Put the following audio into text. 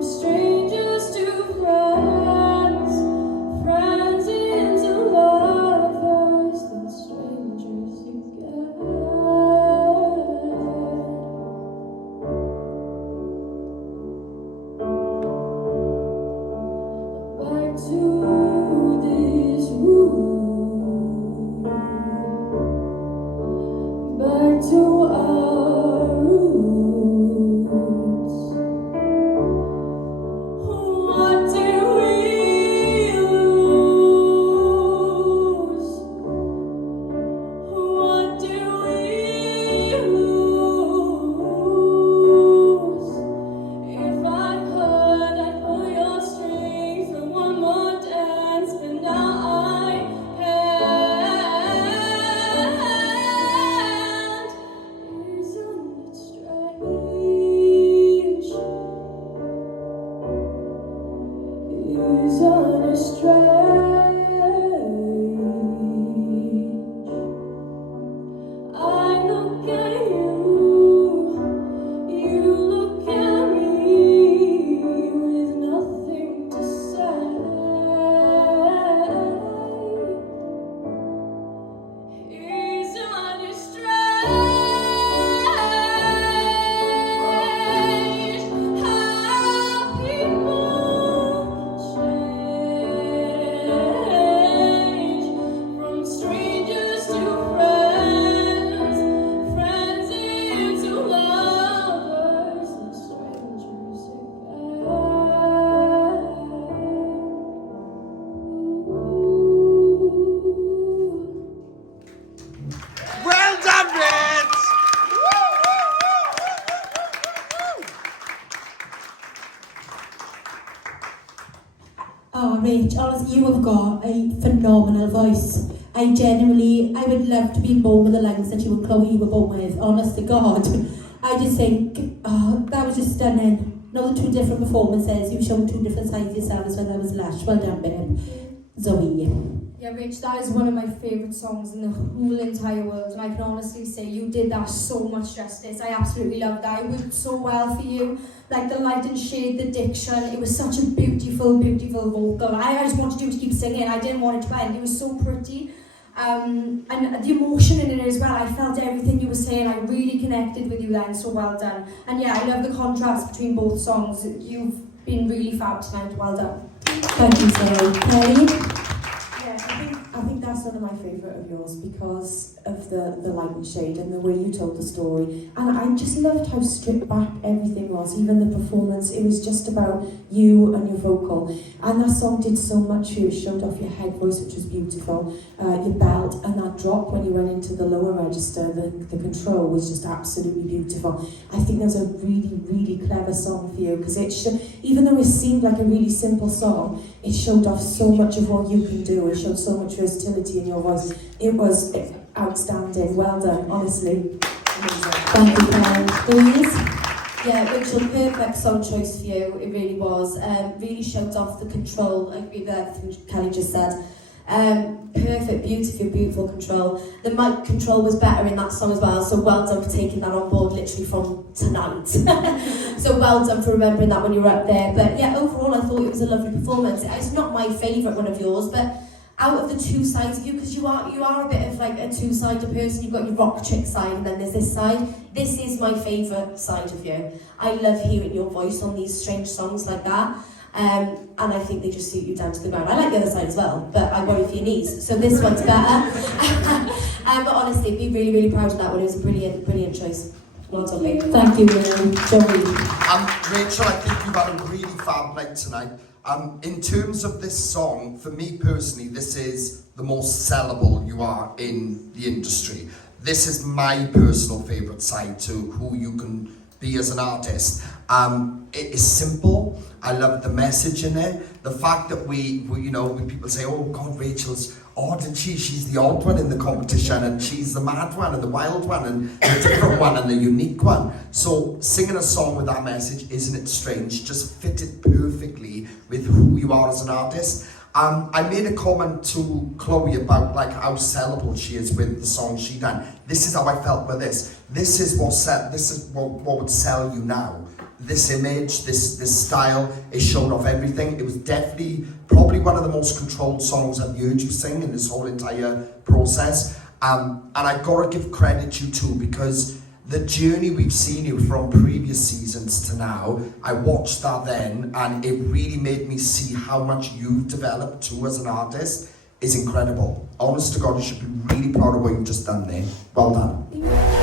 strangers to friends, friends into lovers, then strangers again. Back to this room, back to our roots. What did we lose? What did we lose? If I could, I'd pull your strings for one more dance, but now I can't. Isn't it strange? Isn't it strange? I look at you, you look at me with nothing to say. Isn't it strange how people change from strangers to friends, friends into lovers, and strangers again. Well done, Rich! Oh, Rach, honestly, you have got a phenomenal voice. I would love to be born with the lungs that you and Chloe were born with, honest to God. I just think, oh, that was just stunning. No, the two different performances, you showed two different sides of yourselves when that was lush. Well done, babe. Zoe. Yeah, Rich, that is one of my favourite songs in the whole entire world, and I can honestly say you did that so much justice. I absolutely loved that. It worked so well for you. Like the light and shade, the diction, it was such a beautiful, beautiful vocal. I just wanted you to keep singing. I didn't want it to end. It was so pretty. And the emotion in it as well. I felt everything you were saying. I really connected with you then, so well done. And yeah, I love the contrast between both songs. You've been really fab tonight. Well done. Thank you, Zoe. Kelly? Yeah, I think that's one of my favourite of yours because of the light and shade and the way you told the story. And I just loved how stripped back everything was, even the performance. It was just about you and your vocal. And that song did so much for you. It showed off your head voice, which was beautiful, your belt, and that drop when you went into the lower register, the control was just absolutely beautiful. I think that was a really, really clever song for you because even though it seemed like a really simple song, it showed off so much of what you can do. It showed so much versatility in your voice. It was outstanding. Well done, honestly. Amazing. Thank you, Kelly. Louise? Yeah, Rachel, perfect song choice for you, it really was. Really showed off the control, I agree with everything Kelly just said. Perfect, beautiful control. The mic control was better in that song as well, so well done for taking that on board literally from tonight. So well done for remembering that when you were up there. But yeah, overall I thought it was a lovely performance. It's not my favourite one of yours, but out of the two sides of you, because you are a bit of like a two-sided person, you've got your rock chick side and then there's this side. This is my favourite side of you. I love hearing your voice on these strange songs like that. And I think they just suit you down to the ground. I like the other side as well, but I worry for your knees, so this one's better. But honestly, be really, really proud of that one. It was a brilliant, brilliant choice. Well done, babe. Thank you, William. Joey. Rachel, I think you've had a really fab night tonight. In terms of this song, for me personally, this is the most sellable you are in the industry. This is my personal favourite side to who you can be as an artist. It is simple. I love the message in it. The fact that we when people say, oh God, Rachel's odd, and she's the odd one in the competition, and she's the mad one, and the wild one, and the different one, and the unique one. So singing a song with that message, isn't it strange, just fitted perfectly with who you are as an artist. I made a comment to Chloe about like how sellable she is with the song she done. This is how I felt with this. This is what would sell you now. this image, this style, it showed off everything. It was definitely probably one of the most controlled songs I've heard you sing in this whole entire process. And I've got to give credit to you too, because the journey we've seen you from previous seasons to now, I watched that then, and it really made me see how much you've developed too as an artist. Is incredible. Honest to God, you should be really proud of what you've just done there. Well done.